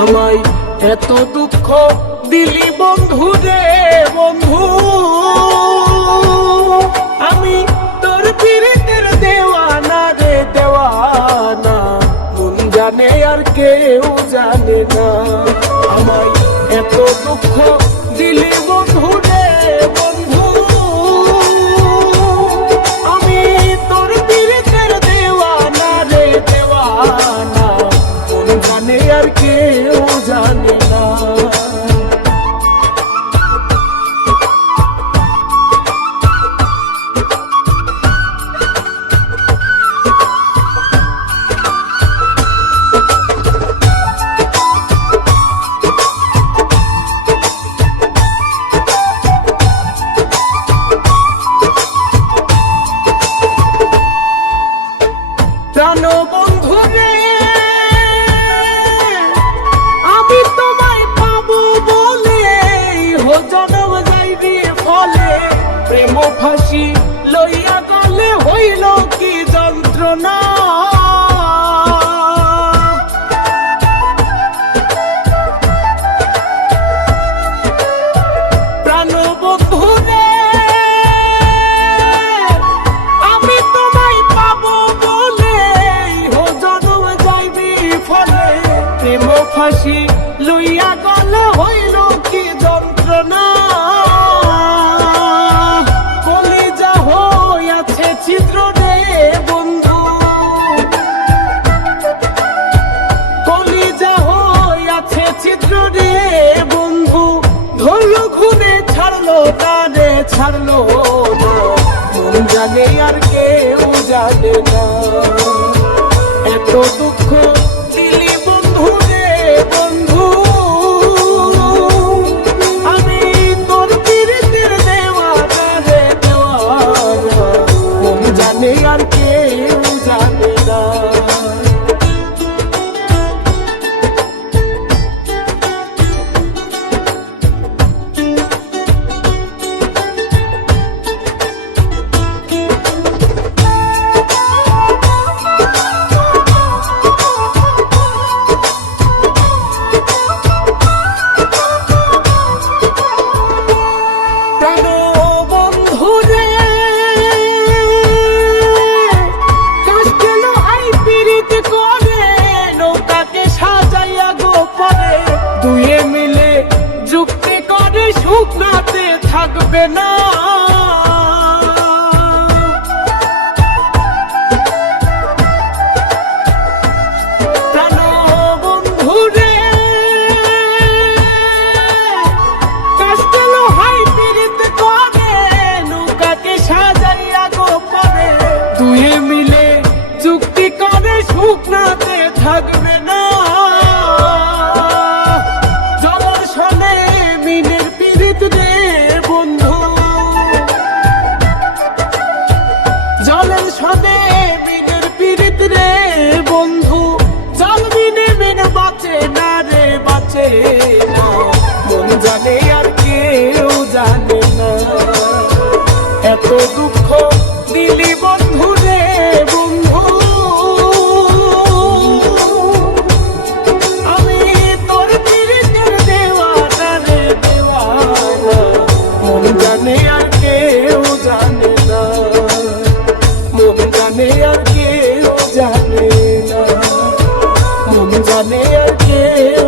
আমায় এত দুঃখ দিলি বন্ধু রে বন্ধু, আমি তোর পীড়িতের দেওয়ানা রে দেওয়ানা, মন জানে আর কেউ জানে না। আমায় এত দুঃখ দিলি বন্ধু রে বন্ধু, আমি তোর পীড়িতের দেওয়ানা রে দেওয়ানা, মন জানে আর কেউ জানে না। প্রাণ বন্ধু রে, আমি তোমায় পাবো বলে জনম যাইবি ফলে, প্রেম ফাঁসি লইয়া গলে হইল কি যন্ত্রণা। প্রাণ বন্ধু রে, আমি তোমায় পাবো বলে জনম যাইবি ফলে, প্রেম ফাঁসি লইয়া গলে হইল কি যন্ত্রণা। কলিজা হইয়াছে ছিদ্র রে বন্ধু, কলিজা হইয়াছে ছিদ্র রে বন্ধু, ধরলো ঘুরে ছাড়লো না রে ছাড়লো না, মন জানে আর কেউ জানে না। এত দুঃখ দিলি বন্ধু রে বন্ধু, আমি তোর পীড়িতের দেওয়ানা রে দেওয়ানা, মন জানে আর কেউ জানে না। শুকনাতে থাকবে না, প্রাণ বন্ধু রে, কষ্টে লোহাই পীড়িত করে নৌকাকে সাজাইয়া গোপনে, দুয়ে মিলে চুক্তি করে শুকনাতে থাকবে না। জলের সনে মিনের পীড়িত রে বন্ধু, জলের সনে মিনের পীড়িত রে বন্ধু, জল মিনে মিন বাঁচে না রে বাঁচে না, মন জানে আর কেউ জানে না। এত দুঃখ দিলি বন্ধু রে বন্ধু, আমি তোর পীড়িতের দেওয়ানা রে দেওয়ানা, মন জানে আর কেউ জানে না, মন জানে আর কেউ জানে না, মন জানে আর কেউ